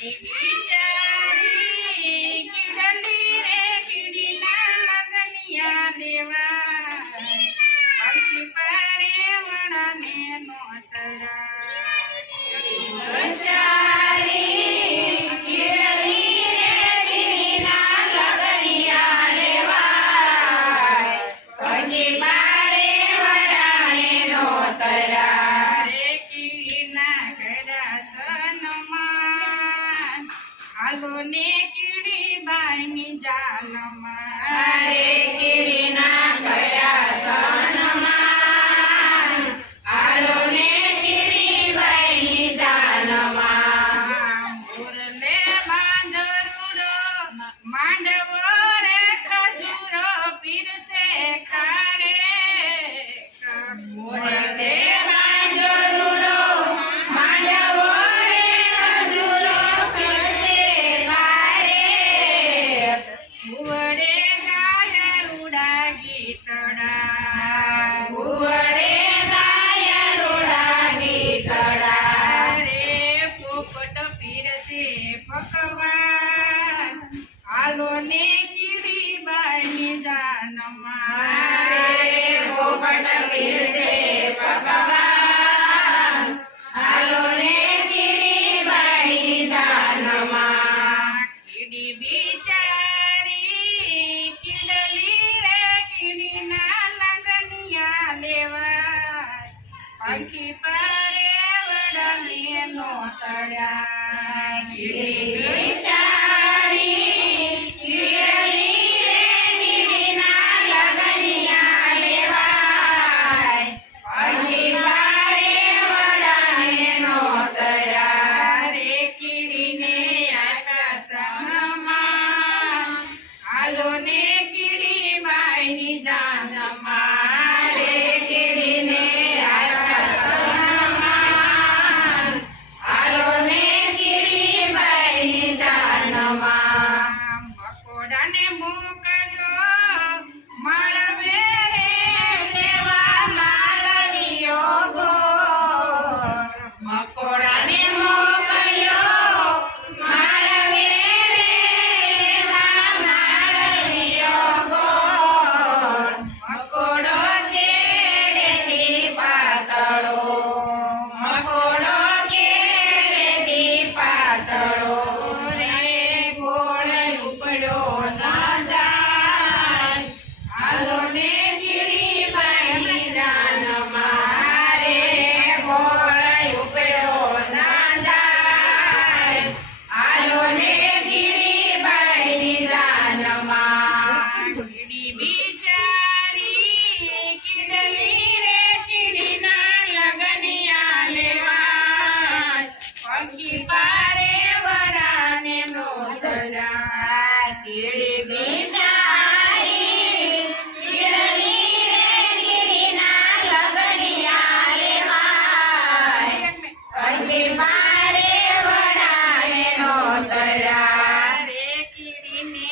બિચારી કીડલી રે કીડીના લગનિયા લેવા પાલકી પારે વડાને નોતરા હાલો ને કીડી બાઈની જાનમાં રે કીડીના ગયા સનમાં હાલો ને કીડી બાઈની જાનમાં મોરલે બાંદરુડો માંડવો રે ખજૂરો પીરસે ખારે મોરલે પકવાન હાલો ને કીડી બાઈની જાનમાં રે પોપટ પીરસે પકવાન હાલો ને કીડી બાઈની જાનમાં કીડી બિચારી કીડલી રે કીડીના લગનિયા લેવા પાલકી પારે વડાને નોતરા કીડી બિચારી કીડલી રે કીડીના લગનિયા લેવા પાલકી પારે વડાને નોતરા રે કીડીને આકાશમાં હાલો ને કીડી બાઈની જાનમાં રે કીડીને મકોડાને મોકલો માળવે રે લેવા માળવીયો ગોળ મકોડાને મોકલ્યો માળવે રે લેવા માળવીયો ગોળ મકોડો કેડેથી પાતળો મકોડો કેડેથી પાતળો કીડી બિચારી કીડલી રે કીડીના લગનિયા લેવા પાલકી પારે વડાને નોતરા કીડી બિચારી કીડલી રે કીડીના લગનિયા લેવા પાલકી પારે વડાને નોતરા રે કીડીને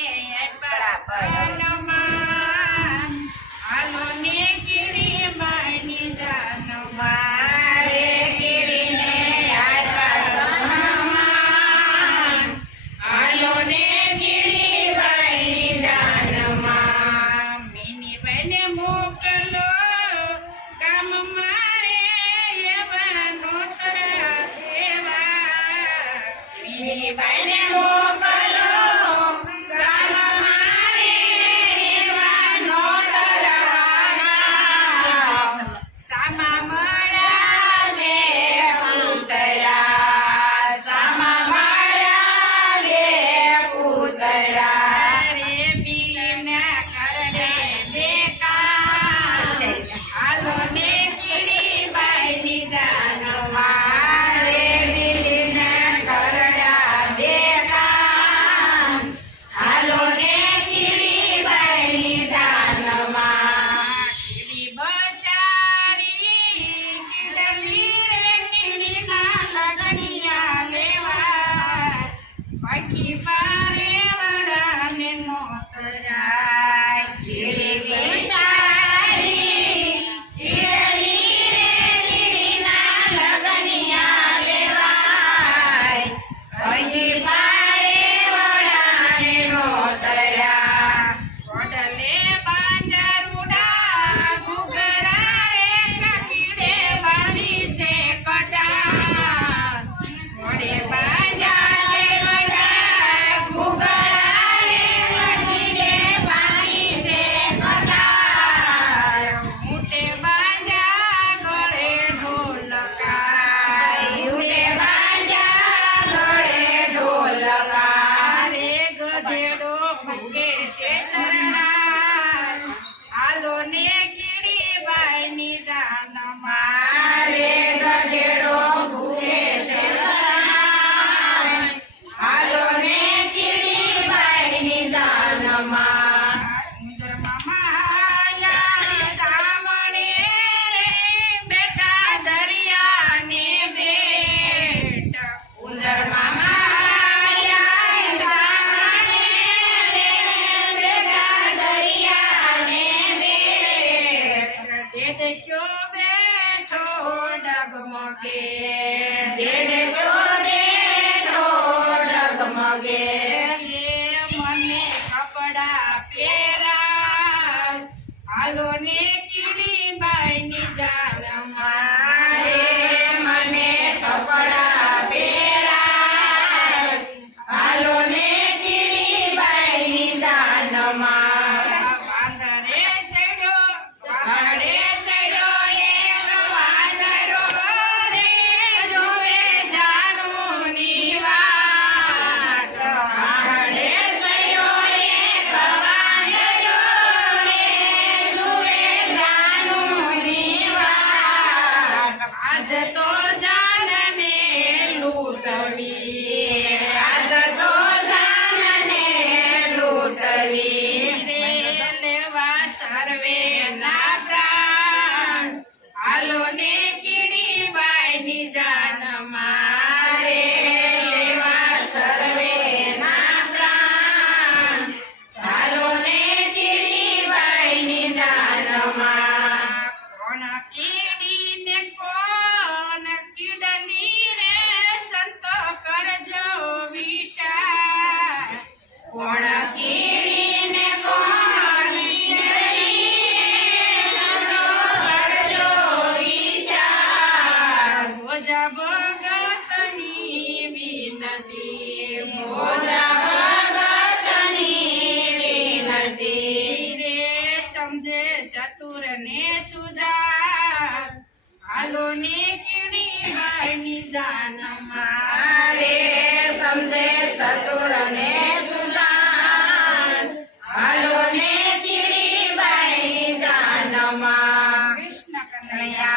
હાલો ને કીડી બાઈની જાનમાં રે કીડીને હાલો ને કીડી બાઈની જાનમાં મીની બાઈને મોકલો કામ મારે એવા નોતરા દેવા મીની બાઈને મોકલો ગયા